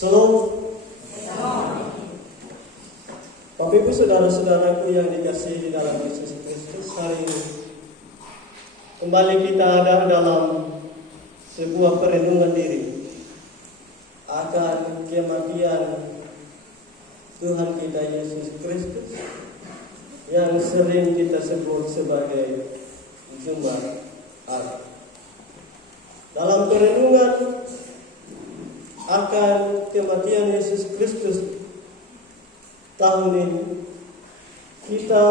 Shalom. Bapak Ibu saudara-saudaraku yang dikasihi di dalam Yesus Kristus, hari ini kembali kita ada dalam sebuah perenungan diri akan kematian Tuhan kita Yesus Kristus yang sering kita sebut sebagai Jumat Agung. Dalam perenungan akan kematian Yesus Kristus tahun ini, kita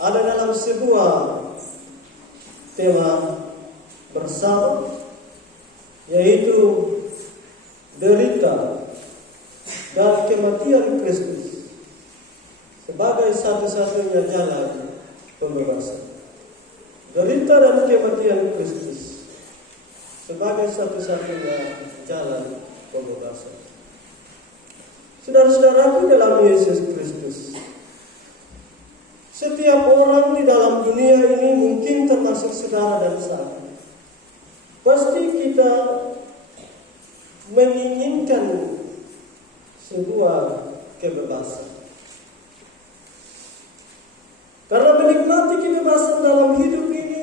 ada dalam sebuah tema bersama, yaitu derita dan kematian Kristus sebagai satu-satunya jalan pembebasan. Derita dan kematian Kristus sebagai satu-satunya jalan pembebasan. Saudara-saudaraku dalam Yesus Kristus, setiap orang di dalam dunia ini, mungkin termasuk saudara dan saya, pasti kita menginginkan sebuah kebebasan. Karena menikmati kebebasan dalam hidup ini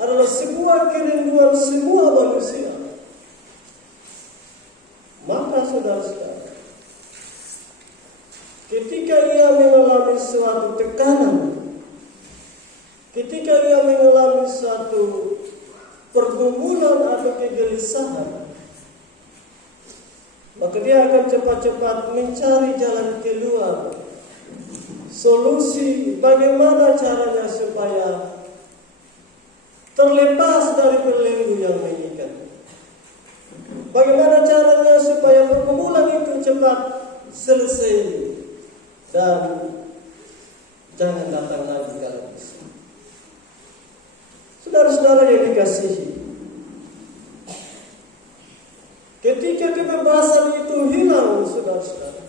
adalah sebuah kerinduan semua manusia. Maka saudara-saudara, ketika ia mengalami suatu tekanan, ketika ia mengalami suatu pergumulan atau kegelisahan, maka dia akan cepat-cepat mencari jalan keluar, solusi bagaimana caranya supaya terlepas dari belenggu yang mengikat. Bagaimana caranya supaya pergumulan itu cepat selesai dan jangan datang lagi dalam Islam. Saudara-saudara yang dikasihi, ketika kebebasan itu hilang, saudara-saudara,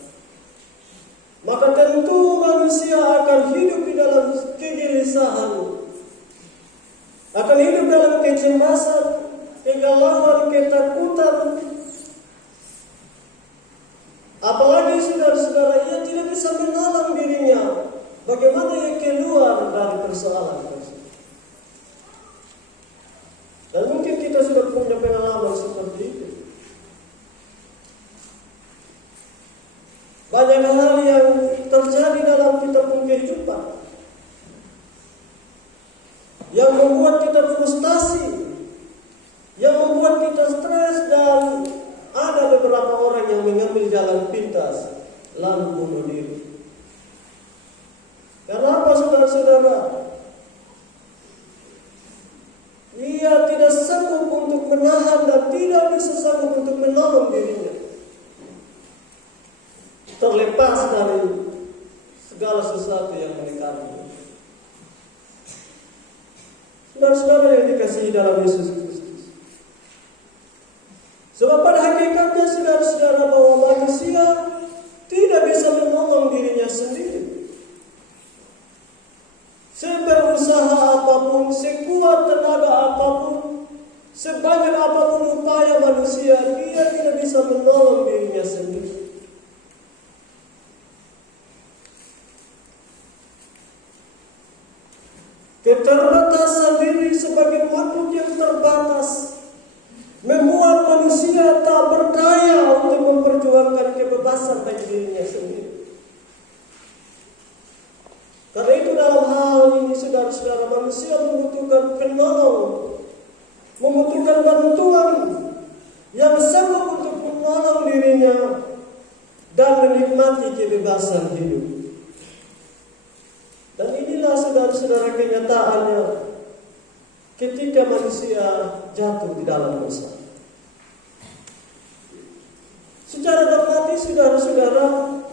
maka tentu manusia akan hidup di dalam kegelisahan, akan hidup dalam kecemasan, kegalauan, ketakutan. Apalagi saudara-saudara, ia tidak bisa menolong dirinya bagaimana ia keluar dari persoalan tersebut. Dan mungkin kita sudah punya pengalaman seperti itu. Banyak hal yang terjadi dalam kita punya kehidupan yang membuat kita frustasi, yang membuat kita stres, dan ada beberapa orang yang mengambil jalan pintas lalu bunuh diri. Karena apa, saudara-saudara? Ia tidak sanggup untuk menahan dan tidak bisa sanggup untuk menolong dirinya, terlepas dari segala sesuatu yang mendekati. Saudara-saudara yang dikasihi dalam Yesus Kristus, sebab pada hakikatnya saudara-saudara bahwa manusia tidak bisa menolong dirinya sendiri. Seberusaha apapun, sekuat tenaga apapun, sebanyak apapun upaya manusia, dia tidak bisa menolong dirinya sendiri. Keterbatasan diri sebagai makhluk yang terbatas membuat manusia tak berdaya untuk memperjuangkan kebebasan bagi dirinya sendiri. Karena itu dalam hal ini, saudara-saudara, manusia membutuhkan penolong, membutuhkan bantuan yang sanggup untuk menolong dirinya dan menikmati kebebasan hidup. Dan inilah, saudara-saudara, kenyataannya ketika manusia jatuh di dalam dosa. Secara dogmatis, saudara-saudara,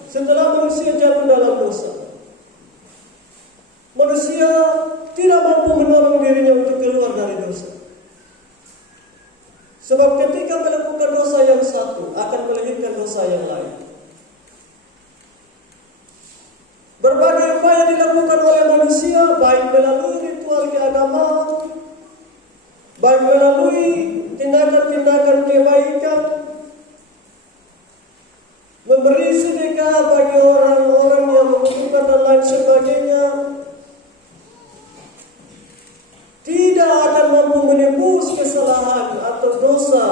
setelah manusia jatuh dalam dosa, manusia tidak mampu menolong dirinya untuk keluar dari dosa. Sebab ketika melakukan dosa yang satu akan melahirkan dosa yang lain. Berbagai upaya dilakukan oleh manusia, baik melalui ritual keagamaan, baik melalui tindakan-tindakan kebaikan, tidak akan mampu menebus kesalahan atau dosa,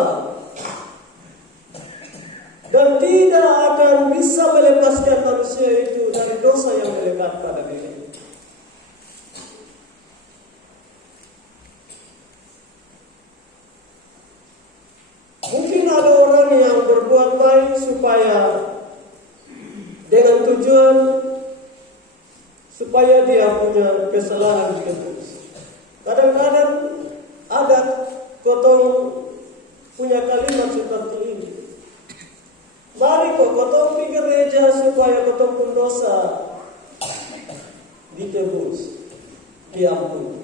dan tidak akan bisa melepaskan manusia itu dari dosa yang melekat pada diri. Mungkin ada orang yang berbuat baik supaya dengan tujuan supaya dia punya kesalahan ditebus. Kadang-kadang ada kotong punya kalimat seperti ini. Mari kotong pergi gereja supaya kotong pun dosa ditebus, diampuni.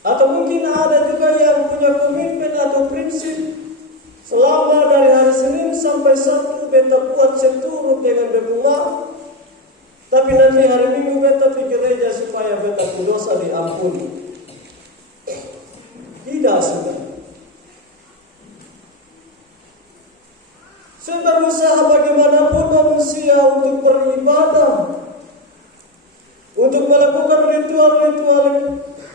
Atau mungkin ada juga yang punya komitmen atau prinsip, selama dari hari Senin sampai Sabtu beta buat seturut dengan berbunga, tapi nanti hari Minggu beta pergi gereja supaya beta pun dosa diampuni. Tidak sudah. Saya berusaha bagaimanapun manusia untuk beribadah, untuk melakukan ritual-ritual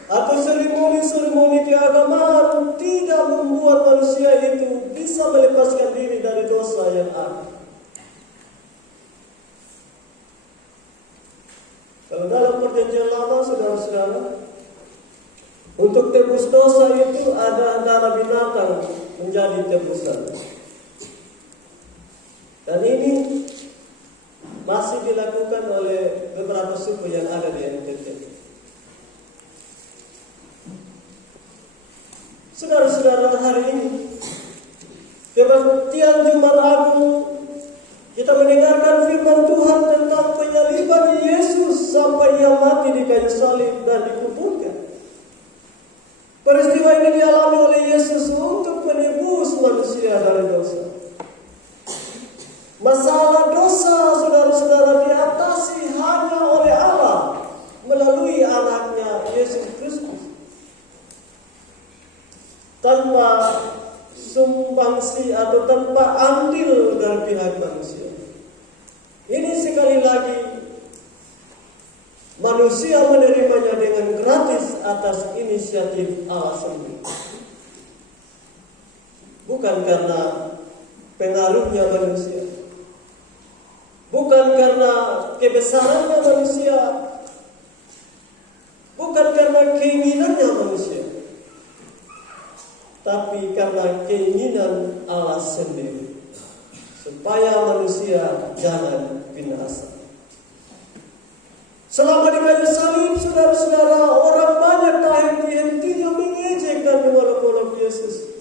atau seremoni-seremoni keagamaan, tidak membuat manusia itu bisa melepaskan diri dari dosa yang ada. Kalau dalam perjanjian lama, saudara-saudara, untuk tebus dosa itu ada darah binatang menjadi tebusan. Dan ini masih dilakukan oleh beberapa suku yang ada di NTT. Saudara-saudara, hari ini kebaktian Jumat Agung kita mendengarkan firman Tuhan tentang penyaliban Yesus sampai Ia mati di kayu salib dan dikuburkan. Peristiwa ini dialami oleh Yesus untuk menebus manusia dari dosa. Masalah dosa, saudara-saudara, diatasi hanya oleh Allah melalui anaknya Yesus Kristus. Tanpa sumbangsi atau tanpa andil dari pihak manusia. Ini sekali lagi manusia menerimanya dengan gratis atas inisiatif Allah sendiri. Bukan karena pengaruhnya manusia, bukan karena kebesarannya manusia, bukan karena keinginannya manusia, tapi karena keinginan Allah sendiri, supaya manusia jangan binasa. Selama di kayu salib, saudara-saudara, orang banyak tak henti-hentinya mengejek dan mengolok-olok Yesus.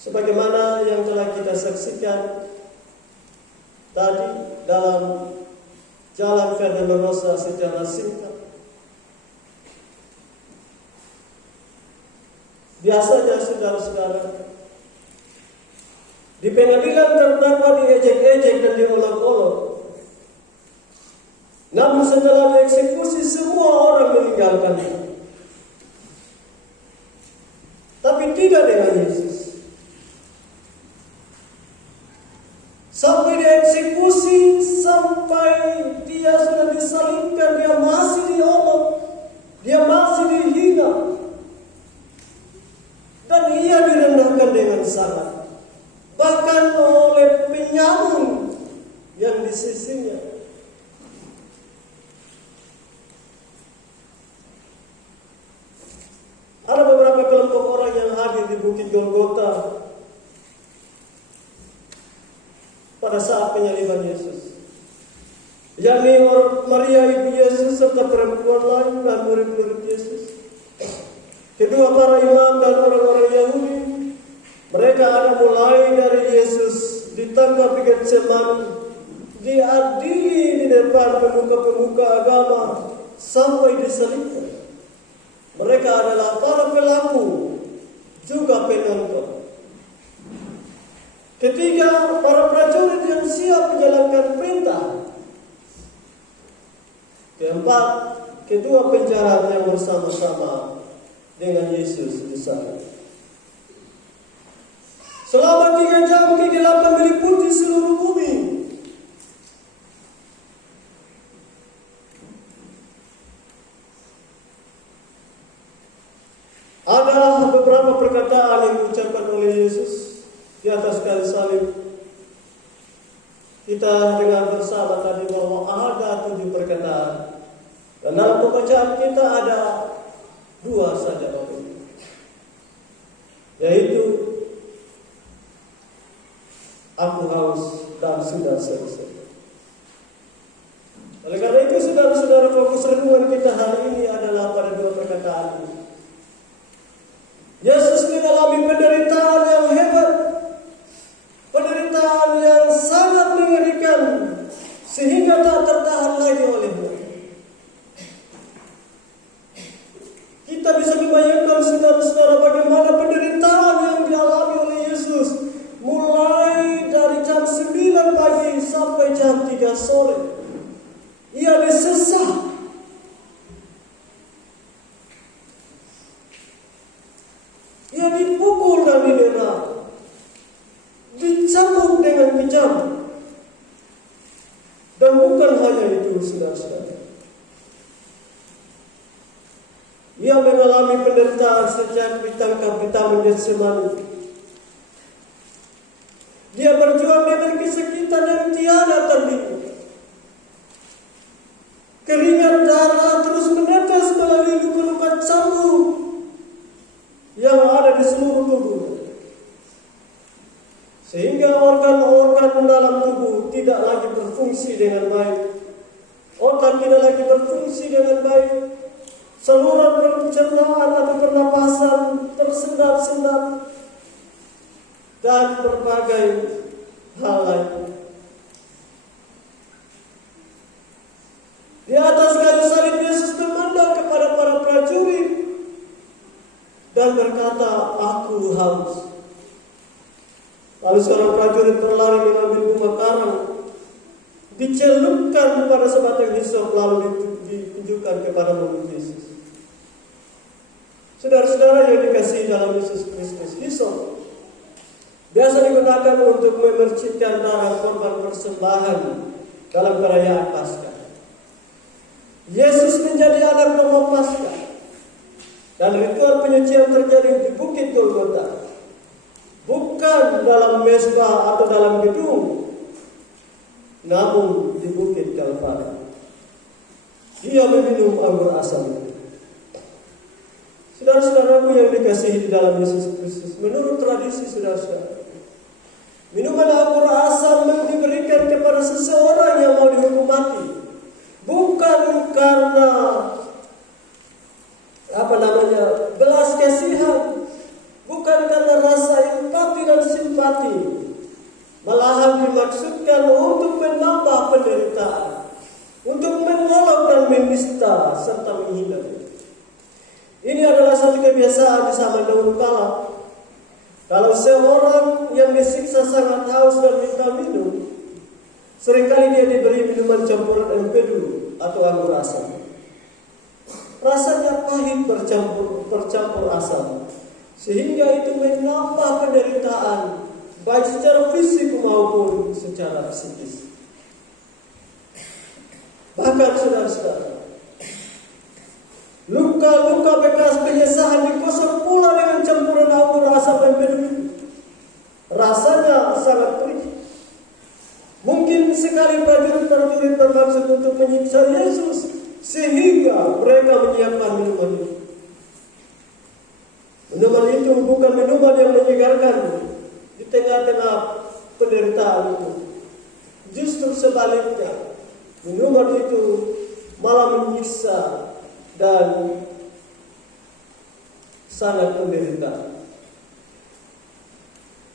Sebagaimana yang telah kita saksikan tadi dalam Jalan Fernando Rosa secara singkat. Biasanya saudara-saudara, di pengadilan terdakwa diejek-ejek dan diolok-olok. Namun setelah dieksekusi semua orang meninggalkannya. Tapi tidak dengan Yesus. Sampai dieksekusi, sampai dia sudah disalibkan, dia masih diolok, dia masih dihina. Dan ia direndahkan dengan sangat. Bahkan oleh penyamun yang di sisinya. Ada beberapa kelompok orang yang hadir di Bukit Golgota pada saat penyaliban Yesus, yakni Maria ibu Yesus serta perempuan lain dan murid-murid Yesus. Kedua para imam dan orang-orang Yahudi, mereka ada mulai dari Yesus ditangkap di Getsemani, diadili di depan pemuka-pemuka agama sampai disalibkan. Mereka adalah para pelaku, juga penonton. Ketiga, para prajurit yang siap menjalankan perintah. Keempat, kedua penjahat yang bersama-sama dengan Yesus di sana. Selama 3 jam kegelapan meliputi seluruh bumi. Ada beberapa perkataan yang diucapkan oleh Yesus di atas kayu salib. Kita dengar bersama tadi bahwa ada 7 perkataan. Dan dalam pembacaan kita ada 2 saja Bapak Ibu. Yaitu aku haus dan sudah selesai. Oleh karena itu saudara-saudara, fokus renungan kita hari ini adalah pada 2 perkataan ini. Yesus mengalami penderitaan yang hebat, penderitaan yang sangat mengerikan, sehingga tak tertahan lagi olehnya. Kita bisa membayangkan saudara-saudara bagaimana penderitaan yang dialami oleh Yesus, mulai dari jam 9 pagi sampai jam 3 sore. Ia disesak, ia dipukul dan didera, dicambuk dengan kejam. Dan bukan hanya itu saudara-saudara, ia mengalami penderitaan sejak ditangkap di Taman Getsemani. Dia berjuang dengan kesakitan yang tiada tanding. Keringat darah terus menetes melalui luka-luka cambuk yang ada di seluruh tubuh, sehingga organ-organ dalam tubuh tidak lagi berfungsi dengan baik. Otak tidak lagi berfungsi dengan baik. Saluran pencernaan atau pernapasan tersendat-sendat, dan berbagai hal lain. Di atas kayu salib Yesus memandang kepada para prajurit dan berkata, aku haus. Lalu seorang prajurit berlari mengambil bunga karang, dicelupkan pada sebatang hisop, lalu ditunjukkan kepada mulut Yesus. Saudara-saudara yang dikasihi dalam Yesus Kristus, hisop biasa digunakan untuk memercikkan darah korban persembahan dalam perayaan Paskah. Yesus menjadi anak domba Paskah, dan ritual penyucian terjadi di Bukit Golgota, bukan dalam mezbah atau dalam gedung, namun di Bukit Kalvari. Dia meminum anggur asam. Saudara-saudaraku yang dikasihi di dalam Yesus Kristus, menurut tradisi saudara-saudara, minuman anggur asam diberikan kepada seseorang yang mau dihukum mati, bukan karena belas kasihan, bukan karena rasa empati dan simpati, malahan dimaksudkan untuk menambah penderitaan, untuk menolong dan menista serta menghina. Ini adalah satu kebiasaan di zaman dahulu kala. Kalau seorang yang disiksa sangat haus dan minta minum, seringkali dia diberi minuman campuran empedu atau anggur asam. Rasanya pahit bercampur asam, sehingga itu menambah penderitaan baik secara fisik maupun secara psikis. Bahkan saudara-saudara, luka-luka bekas penyiksaan digosok pula dengan campuran anggur asam empedu. Rasanya sangat perih. Mungkin sekali prajurit-prajurit bermaksud untuk menyiksa Yesus, sehingga mereka menyiapkan minuman itu. Minuman itu bukan minuman yang menyegarkan di tengah-tengah penderitaan itu. Justru sebaliknya, minuman itu malah menyiksa dan sangat menderita.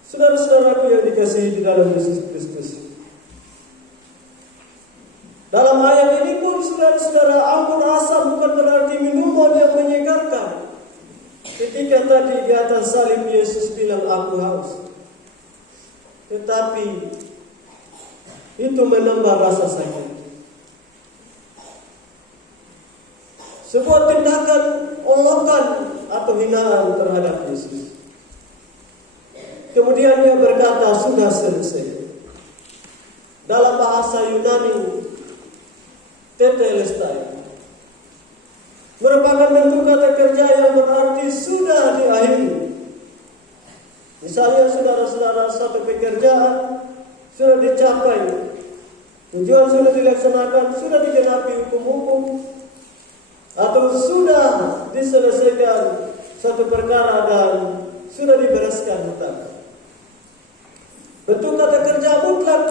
Saudara-saudaraku yang dikasihi di dalam Yesus Kristus, dalam ayat ini pun saudara-saudara, anggur asam bukan berarti minuman yang menyegarkan. Ketika tadi di atas salib Yesus bilang aku haus, tetapi itu menambah rasa sakit. Sebuah tindakan olokan atau hinaan terhadap Yesus. Kemudian dia berkata sudah selesai. Dalam bahasa Yunani, tetelestai. merupakan bentuk kata kerja yang berarti sudah diakhiri. Misalnya saudara-saudara, satu pekerjaan sudah dicapai, tujuan sudah dilaksanakan, sudah digenapi hukum-hukum, atau sudah diselesaikan satu perkara dan sudah dibereskan hutang. Bentuk kata kerja mutlak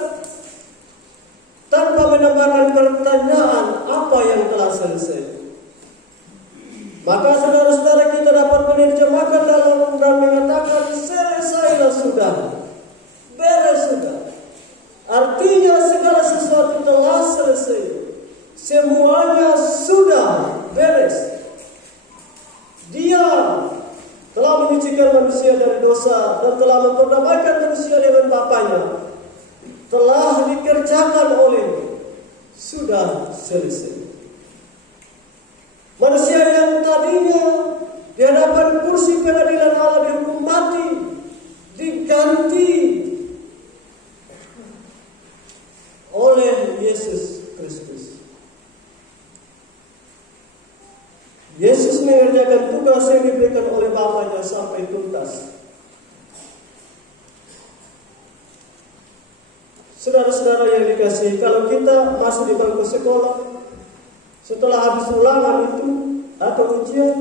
tanpa menambahkan pertanyaan apa yang telah selesai. Maka saudara-saudara, kita dapat menerjemahkan dalam dan mengatakan selesailah sudah, beres sudah. Artinya segala sesuatu telah selesai, semuanya sudah beres. Dia telah menyucikan manusia dari dosa dan telah memperdamaikan manusia dengan Bapanya. Telah dikerjakan oleh, sudah selesai. Manusia yang tadinya di hadapan kursi pengadilan Allah dihukum mati, diganti oleh Yesus Kristus. Yesus mengerjakan tugas yang diberikan oleh Bapanya sampai tuntas. Saudara-saudara yang dikasihi, kalau kita masih di bangku sekolah, setelah habis ulangan itu atau ujian,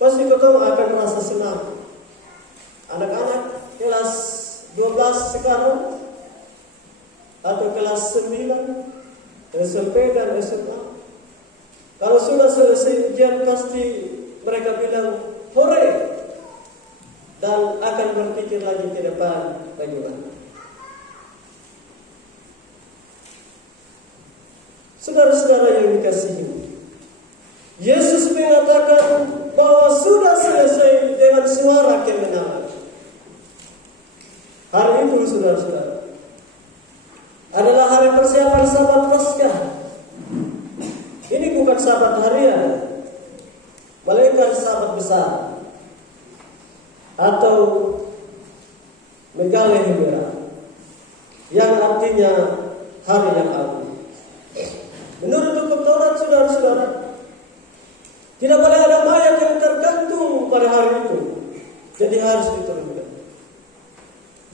pasti kita akan merasa senang. Anak-anak kelas 12 sekarang atau kelas 9 SMP dan SMA, kalau sudah selesai ujian pasti mereka bilang hore dan akan berpikir lagi ke depan bagaimana. Saudara-saudara yang dikasihi, Yesus mengatakan bahwa sudah selesai dengan suara kemenangan. Hari itu, saudara-saudara, adalah hari persiapan Sabat Paskah. Ini bukan Sabat harian, melainkan Sabat besar atau Megale Himera, yang artinya hari yang agung. Menurut hukum Taurat, saudara-saudara, tidak boleh ada mayat yang tergantung pada hari itu, jadi harus diturunkan.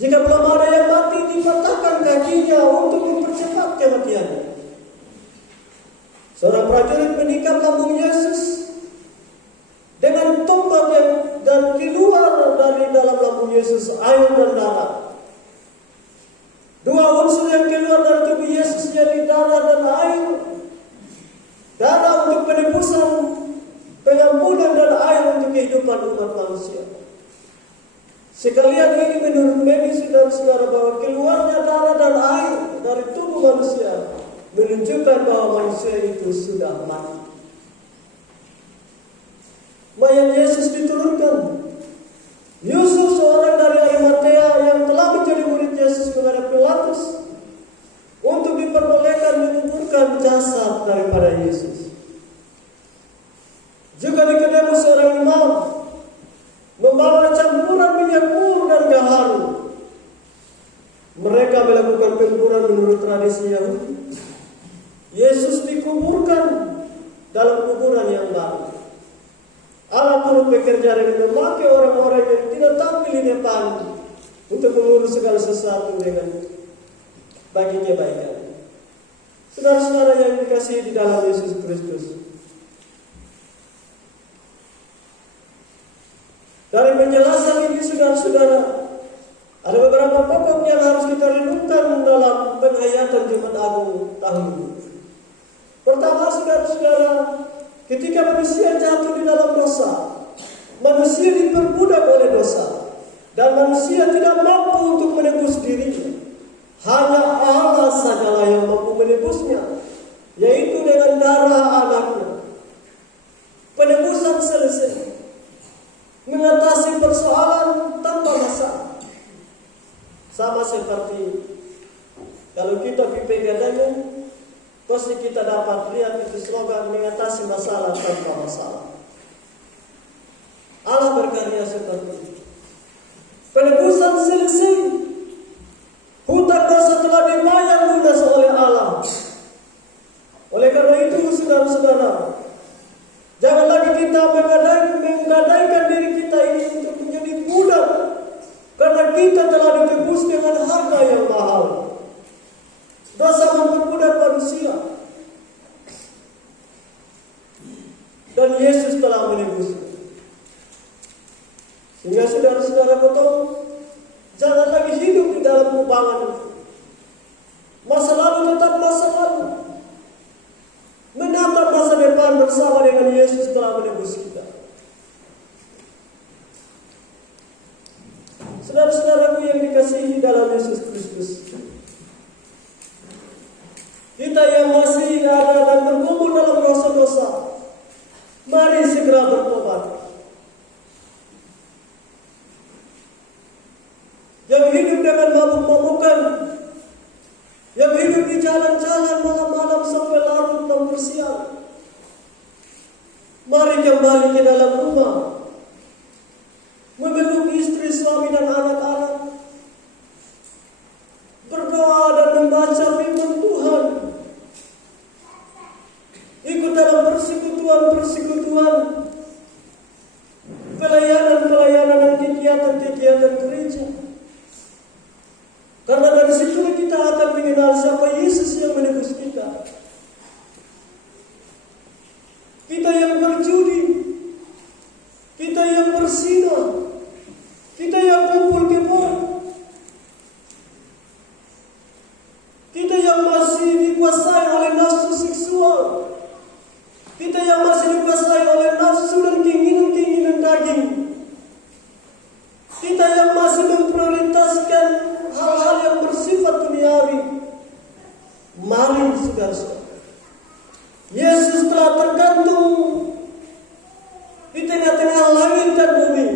Jika belum ada yang mati, dipatahkan kakinya untuk mempercepat kematiannya. Seorang prajurit menikam lambung Yesus dengan tombak dan keluar dari dalam lambung Yesus air dan darah. Dua unsur yang keluar dari tubuh Yesus jadi darah dan air. Darah untuk penebusan, pengampunan, dan air untuk kehidupan umat manusia. Sekalian ini menurut medis, saudara-saudara, bahwa keluarnya darah dan air dari tubuh manusia menunjukkan bahwa manusia itu sudah mati. Mayat Yesus diturunkan. Yusuf, seorang dari Arimatea yang telah menjadi murid Yesus, menghadap Pilatus untuk diperbolehkan menguburkan jasad daripada Yesus. Juga Nikodemus, seorang imam, membawa campuran minyak mur dan gaharu. Mereka melakukan pembunuhan menurut tradisi Yahudi. Yesus dikuburkan dalam kuburan yang baru. Allah turut bekerja dengan memakai orang-orang yang tidak tampil di depan untuk mengurus segala sesuatu dengan bagi kebaikan. Saudara-saudara yang dikasihi di dalam Yesus Kristus, dari penjelasan ini, saudara-saudara, ada beberapa pokok yang harus kita renungkan dalam penghayatan Jumat Agung tahun ini. Pertama, saudara-saudara, ketika manusia jatuh di dalam dosa, manusia diperbudak oleh dosa, dan manusia tidak mampu untuk menebus dirinya. Hanya Allah sajalah yang mampu menebusnya, yaitu dengan darah anaknya. Penebusan selesai, mengatasi persoalan tanpa masalah. Sama seperti kalau kita pipegadanya, pasti kita dapat lihat itu slogan mengatasi masalah tanpa masalah. Allah berkarya seperti itu. Penebusan selesai. Hutang dosa telah dibayar lunas oleh Allah. Oleh karena itu, saudara-saudara, menebusnya. Sehingga saudara-saudara potong, jangan lagi hidup di dalam kubangan itu. Masa lalu tetap masa lalu. Menatap masa depan bersama dengan Yesus telah menebus kita. Saudara-saudaraku yang dikasihi dalam Yesus Kristus, kita yang masih ada dan bergumul dalam dosa-dosa, mari segera bertobat. Yang hidup dengan mabuk-mabukan, yang hidup di jalan-jalan malam-malam sampai larut dan bersiang, mari kembali ke dalam rumah, memeluk istri, suami dan anak-anak, berdoa dan membaca firman Tuhan, ikut dalam persekutuan, pelayanan dan kegiatan gereja. Karena dari situ kita akan mengenal siapa Yesus yang menebus kita. Kita yang berjudi, kita yang berzina, kita yang kumpul kebun, kita yang masih dikuasai oleh nafsu seksual, kita yang masih dikuasai oleh nafsu dan keinginan-keinginan daging, kita yang masih memprioritaskan hal-hal yang bersifat duniawi. Mari saudara-saudara, Yesus telah tergantung di tengah-tengah langit dan bumi,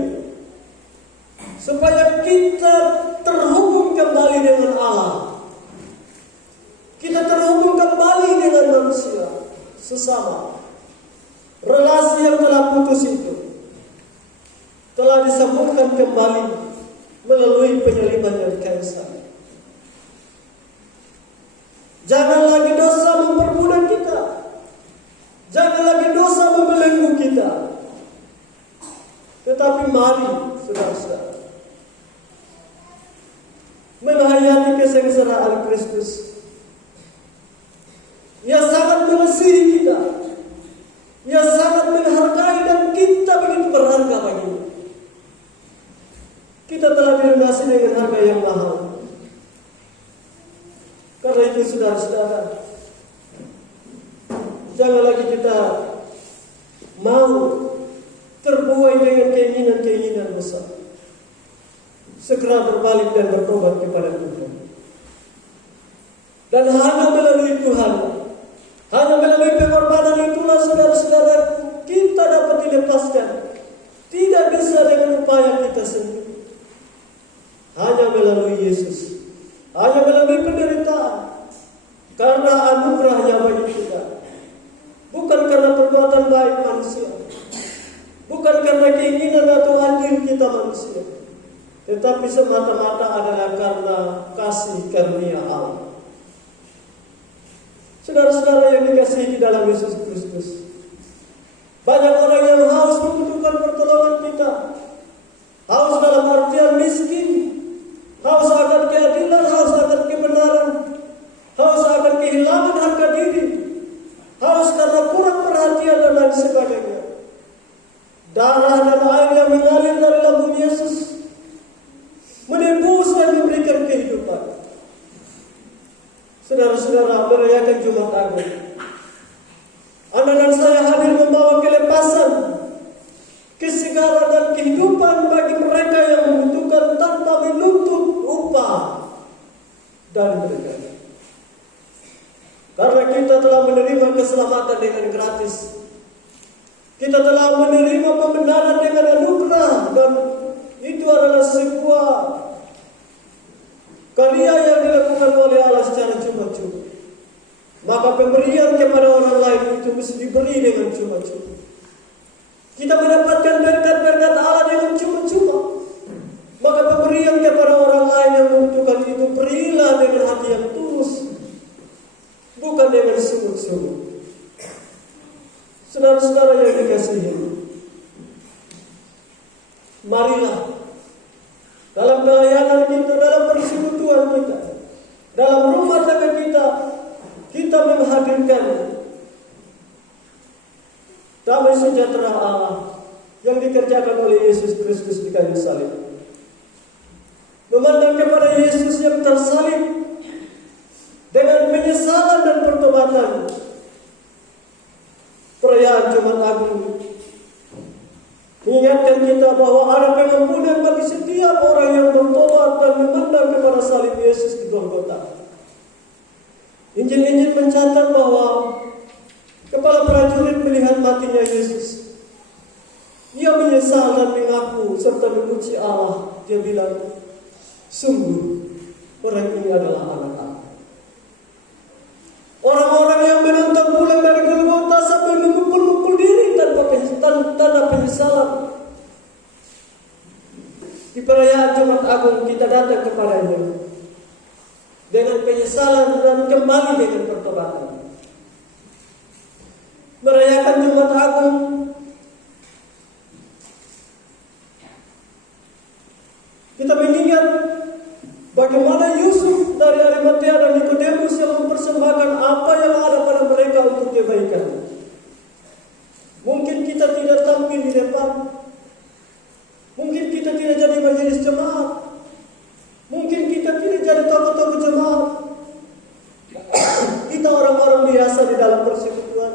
supaya kita terhubung kembali dengan Allah, kita terhubung kembali dengan manusia sesama. Relasi yang telah putus itu telah disambungkan kembali melalui penyaliban yang kayu salib. Jangan lagi dosa memperbudak kita, jangan lagi dosa membelenggu kita. Tetapi mari saudara-saudara, menghayati kesengsaraan Kristus. Ia sangat mengasihi kita, Ia sangat menghargai, dan kita begitu berharga baginya. Kita telah dilunasi dengan harga yang mahal. Karena itu saudara-saudara, jangan lagi kita mau terbuai dengan keinginan-keinginan besar. Segera berbalik dan bertobat kepada Tuhan. Dan hanya melalui Tuhan, hanya melalui pengorbanan itulah saudara-saudara, kita dapat dilepaskan. Tidak bisa dengan upaya kita sendiri. Hanya melalui Yesus, hanya melalui penderitaan, karena anugerahnya bagi kita, bukan karena perbuatan baik manusia, bukan karena keinginan atau andil kita manusia, tetapi semata-mata adalah karena kasih karunia Allah. Saudara-saudara yang dikasihi di dalam Yesus Kristus, banyak orang yang haus membutuhkan pertolongan kita, haus dalam artian miskin, haus akan keadilan, haus akan kebenaran, haus akan kehilangan harga diri, haus karena kurang perhatian dan lain sebagainya. Darah dan air yang mengalir dari lambung Yesus menembus dan memberikan kehidupan. Saudara-saudara, merayakan Jumat Agung, Anda dan saya hadir membawa kelepasan, kesegaran dan kehidupan bagi mereka yang membutuhkan tanpa menuntut upah dari mereka. Karena kita telah menerima keselamatan dengan gratis, kita telah menerima pembenaran dengan anugerah, dan itu adalah sebuah karya yang dilakukan oleh Allah secara cuma-cuma. Maka pemberian kepada orang lain itu mesti diberi dengan cuma-cuma. Kita mendapatkan berkat-berkat Allah dengan cuma-cuma. Maka pemberian kepada orang lain yang membutuhkan itu berilah dengan hati yang tulus, bukan dengan sungguh-sungguh. Saudara-saudara yang dikasihi, marilah dalam pelayanan kita, dalam persekutuan kita, dalam rumah tangga kita, kita menghadirkan damai sejahtera Allah yang dikerjakan oleh Yesus Kristus di kayu salib. Memandang kepada Yesus yang tersalib dengan penyesalan dan pertobatan. Perayaan Jumat Agung mengingatkan kita bahwa ada pengampunan bagi setiap orang yang bertobat dan memandang kepada salib Yesus di Golgota. Injil-injil mencatat bahwa kepala prajurit melihat matinya Yesus. Dia menyesal dan mengaku serta memuji Allah. Dia bilang, sungguh orang ini adalah anak Allah. Orang-orang yang menonton pulang dari Golgota sampai memukul-mukul diri tanpa penyesalan. Di perayaan Jumat Agung kita datang kepadanya dengan penyesalan dan kembali dengan pertobatan. Merayakan Jumat Agung kita mengingat bagaimana Yusuf dari Arimatea dan Nikodemus yang mempersembahkan apa yang ada pada mereka untuk kebaikan. Mungkin kita tidak tampil di depan, mungkin kita tidak jadi majelis jemaat, mungkin kita tidak jadi tokoh-tokoh jemaat. Kita orang-orang biasa di dalam persekutuan,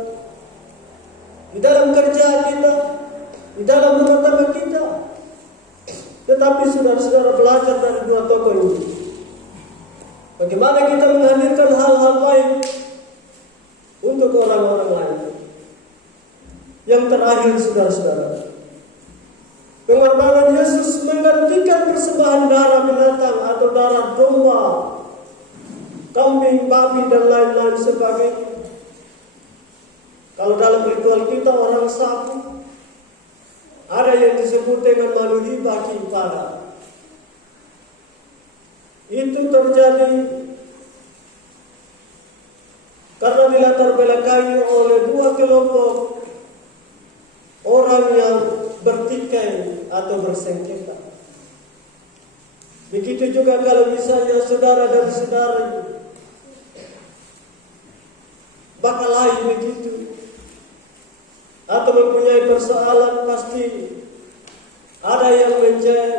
di dalam kerja kita, di dalam rumah tangga kita. Tetapi saudara-saudara belajar dari dua tokoh ini. Bagaimana kita menghadirkan hal-hal baik untuk orang-orang lain. Yang terakhir saudara-saudara, pengorbanan Yesus menggantikan persembahan darah binatang atau darah domba, kambing, babi dan lain-lain sebagainya. Kalau dalam ritual kita orang sapu, ada yang disebut dengan manuhi bagi pada. Itu terjadi karena dilatar belakangi oleh dua kelompok orang yang bertikai atau bersengketa. Begitu juga kalau misalnya saudara dan saudara bakal lain begitu, atau mempunyai persoalan, pasti ada yang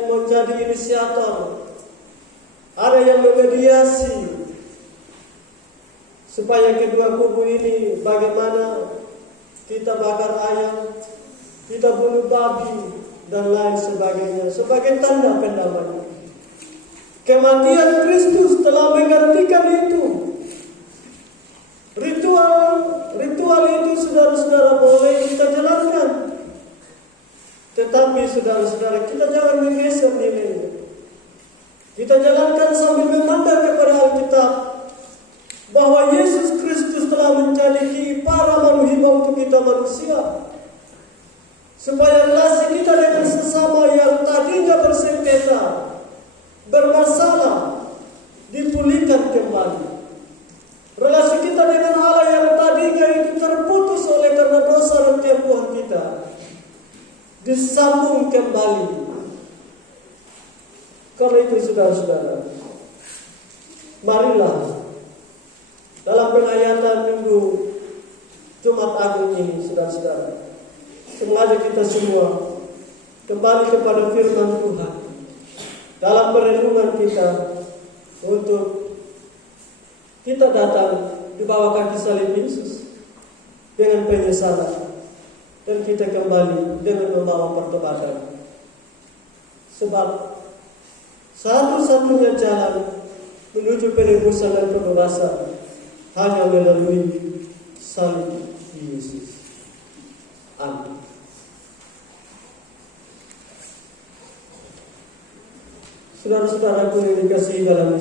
menjadi inisiator, ada yang memediasi supaya kedua kubu ini bagaimana kita bakar ayam, kita bunuh babi dan lain sebagainya sebagai tanda pendamaian. Kematian Kristus telah menggantikan itu. Ritual itu saudara-saudara boleh kita jalankan. Tetapi saudara-saudara kita jangan menggeser nilainya. Kita jalankan sambil memandang kepada Alkitab bahwa Yesus Kristus telah menjadi para manusia untuk kita manusia. Supaya relasi kita dengan sesama yang tadinya bersengketa, bermasalah, dipulihkan kembali. Relasi kita dengan Allah yang tadinya itu terputus oleh karena dosa dan ketipuan kita, disambung kembali. Karena itu saudara-saudara, marilah dalam penghayatan Minggu Jumat Agung ini, saudara-saudara, sengaja kita semua kembali kepada firman Tuhan dalam perenungan kita, untuk kita datang di bawah kaki salib Yesus dengan penyesalan, dan kita kembali dengan membawa pertobatan. Sebab satu-satunya jalan menuju penebusan dan pembebasan hanya melalui salib Yesus. Amin. Saudara-saudaraku yang dikasihi dalam